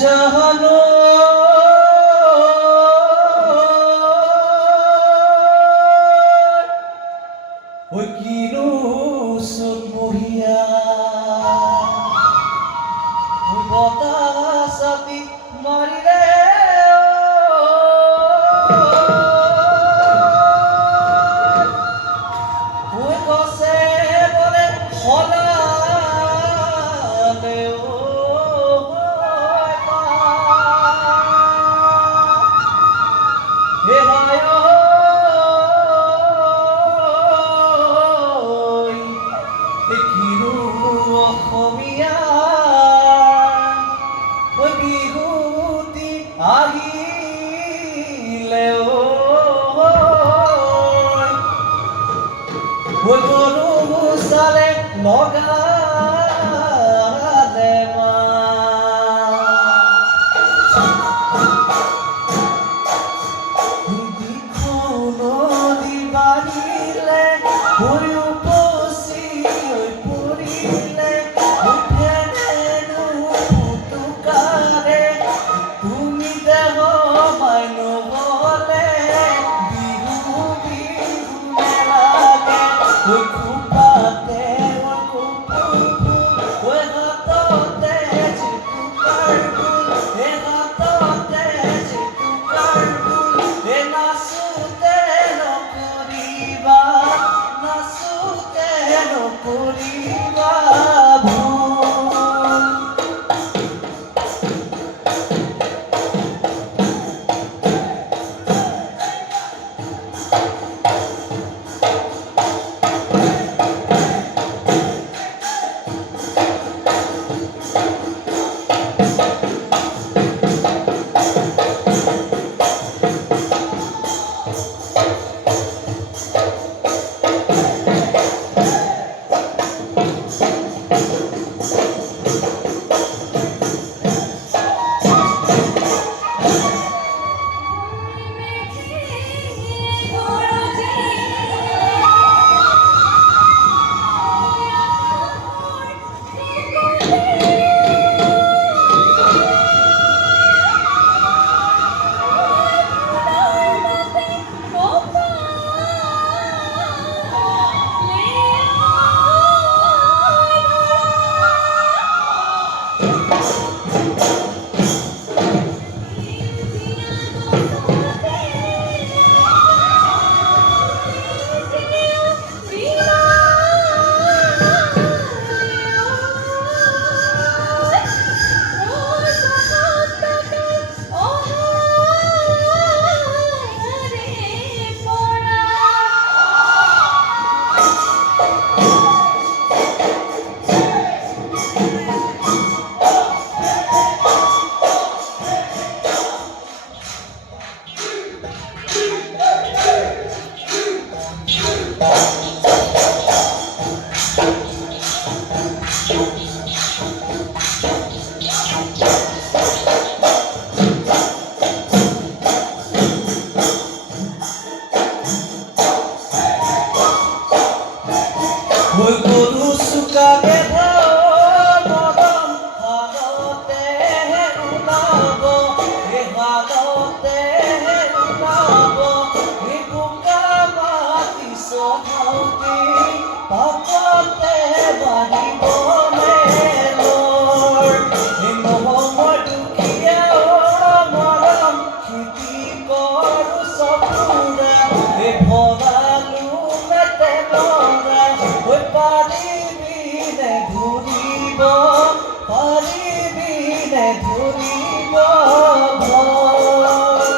জাহানো ওই কিনো মহিয়া ওই বতাস আতি মারিলে ওই গছে বলে হলালে হে ভাই কিনো অসমীয়া ওই বিহুতি আহিলে ওই গৰু গুচালে লগালে মা নদী বাঢ়িলে ভৰি উপচি হৈ পৰিলে উঠেনো ফুটুকাৰে তুমি দেহ মানৱলে বিহু বিহু নেলাগে ঐ খোপাতে ঐ হাততে জেতুকাৰ ফুল হে হাততে জেতুকাৰ ফুল হে নাচোতে নকৰিবা ভুল ওই গরু শুকাবে মদন হালতে উলাব হে হালতে উলাব হে বোকা মাটি সহাউতি পাপতে বাঢ়িব মেলৰ হে মহমৰ দুখীয়া মৰম খেতি কৰো চকুৰা হে ভৰালো মেতে মৰা ঐ পাৰিবি নে ধৰিব ভয়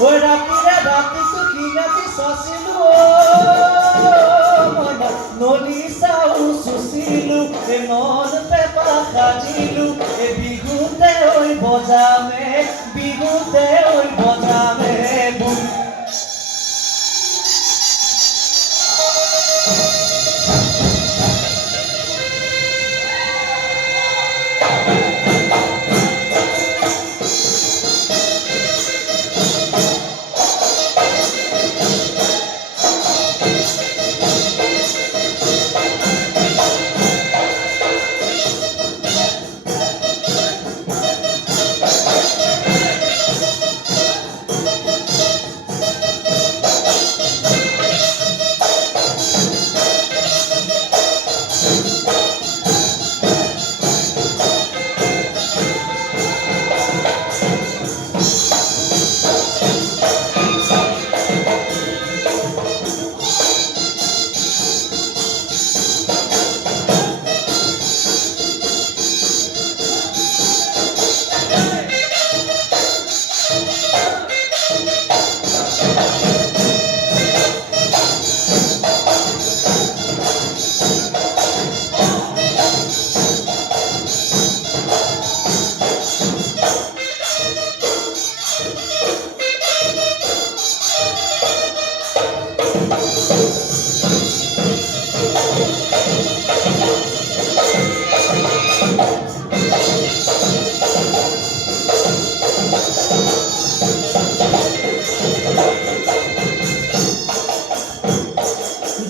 ঐ ৰাতিৰে ৰাতিটো কিনাতি চাচিলো মই নদী চাও চুচিলো মন পেপা সাজিলো বিহুতে ঐ বজামে বিহুতে ঐ বজামে বুলি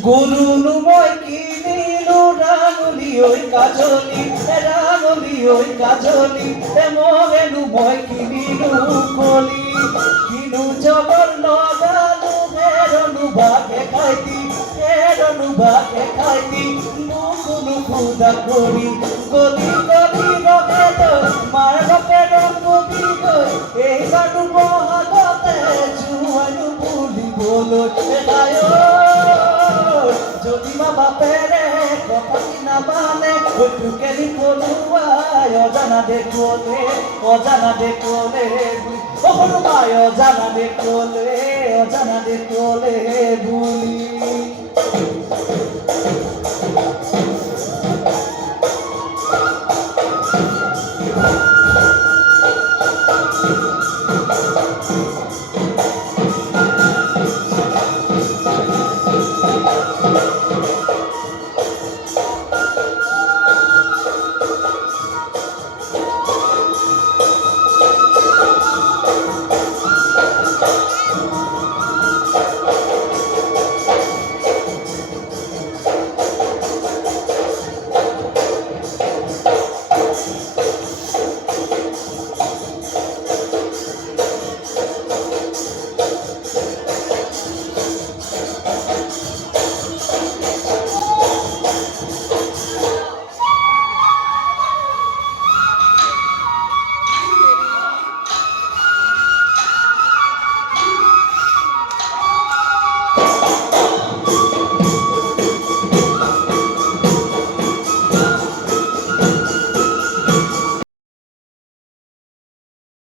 গৰুনো মই কিনিলো ৰাঙলী ঐ কাজলী ঐ কাজলী মৰেনো মই কিনিলো কলি কিনো জগৰ লগালো ফেৰনো বাকে খাইতি মুকুনো খুদা কৰি গলি গলি ৰখে তই মাৰ বাপে ৰং কবি গৈ এইবাৰনো বহাগতে জোৱাইনো বুলিবলৈ যদি মা বাপেৰে কথাটি নামানে টোকেলি পলুৱাই অজানা দেখলে সৰু মাই অজানা দেখলে বুলি